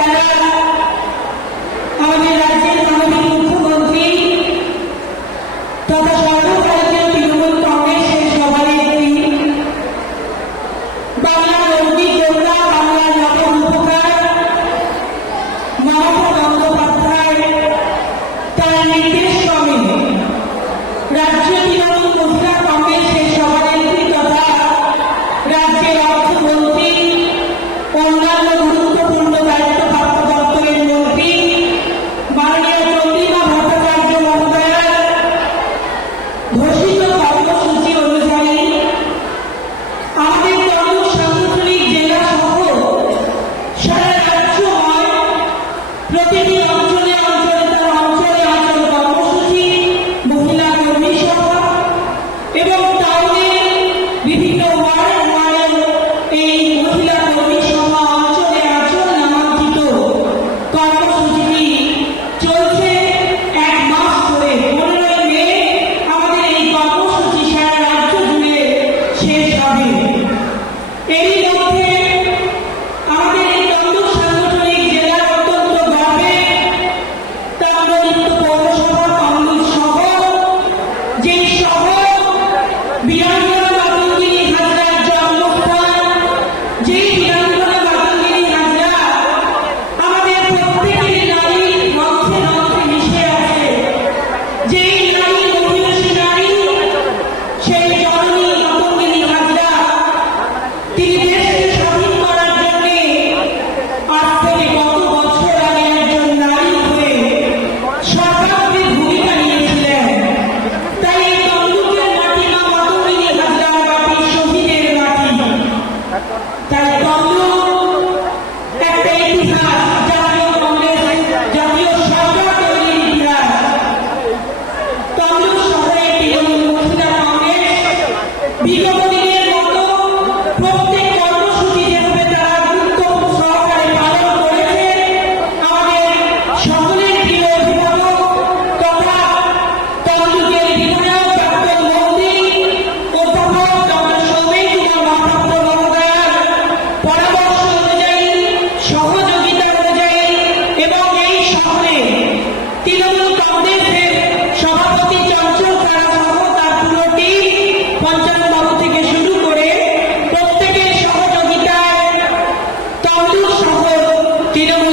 তারা আমাদের রাজ্যের মাননীয় মুখ্যমন্ত্রী তথা সর্বভারতীয় তৃণমূল কংগ্রেসের সভানেত্রী, বাংলার অগ্নিযোদ্ধা, বাংলার নবরূপকার মমতা বন্দ্যোপাধ্যায় তার নির্দেশ ক্রমে রাজ্য তৃণমূল মহিলা কংগ্রেসের সভানেত্রী তথা রাজ্যের অর্থমন্ত্রী, অন্যান্য গুরুত্বপূর্ণ দায়িত্বপ্রাপ্ত দপ্তরের মন্ত্রী মাননীয় চন্দ্রিমা ভট্টাচার্য মহোদয়া ঘোষিত কর্মসূচি অনুযায়ী আমাদের তমলুক সাংগঠনিক জেলা সহ সারা রাজ্যময় প্রতিটি অঞ্চলে অঞ্চল কর্মসূচি, মহিলা কর্মী সভা এবং টাউনে বিভিন্ন ওয়ার্ডে এই মহিলা কর্মী সভা অঞ্চলে নামাঙ্কিত কর্মসূচিটি চলছে 1 মাস ধরে। 15 মে আমাদের এই কর্মসূচি সারা রাজ্য জুড়ে শেষ হবে। এরই মধ্যে আমাদের এই তমলুক সাংগঠনিক জেলার অত্যন্ত গর্বে তাম্রলিপ্ত পৌরসভা তমলুক শহর, যেই শহর বীরাঙ্গনা মাতঙ্গিনী হাজরার জন্মস্থান, যেই বীরাঙ্গনা মাতঙ্গিনী হাজরা আমাদের প্রত্যেকের নারীর রক্তে রক্তে মিশে আছে, যেই নারী মহিষী নারী, সেই জননী মাতঙ্গিনী হাজরা তিনি দেশকে স্বাধীন করার জন্য আজ থেকে কত বছর আগে একজন নারী হয়ে সর্বাগ্রে ভূমিকা নিয়েছিলেন। তাই এই তমলুকের মাটি মা মাতঙ্গিনী হাজরার মাটি, শহীদের মাটি। তাই তমলুক একটা ইতিহাস, জাতীয় কংগ্রেস, জাতীয় সরকার তৈরির ইতিহাস। তমলুক শহরে তৃণমূল মহিলা কংগ্রেস বিগত দিনের মতো প্রত্যেক কর্মসূচি যেভাবে তারা গুরুত্ব সহকারে পালন করেছে, আমাদের সকলের প্রিয় অভিভাবক তথা তমলুকের বিধায়ক প্রাক্তন মন্ত্রী অধ্যাপক ডক্টর সৌমেন কুমার মহাপাত্র মহোদয়ার পরামর্শ অনুযায়ী, সহযোগিতা অনুযায়ী এবং এই শহরে তৃণমূল কংগ্রেসের সভাপতি চঞ্চল খাড়া সহ তার পুরো টিম, পঞ্চায়েতবাবু থেকে শুরু করে প্রত্যেকের সহযোগিতায় তমলুক শহর তৃণমূল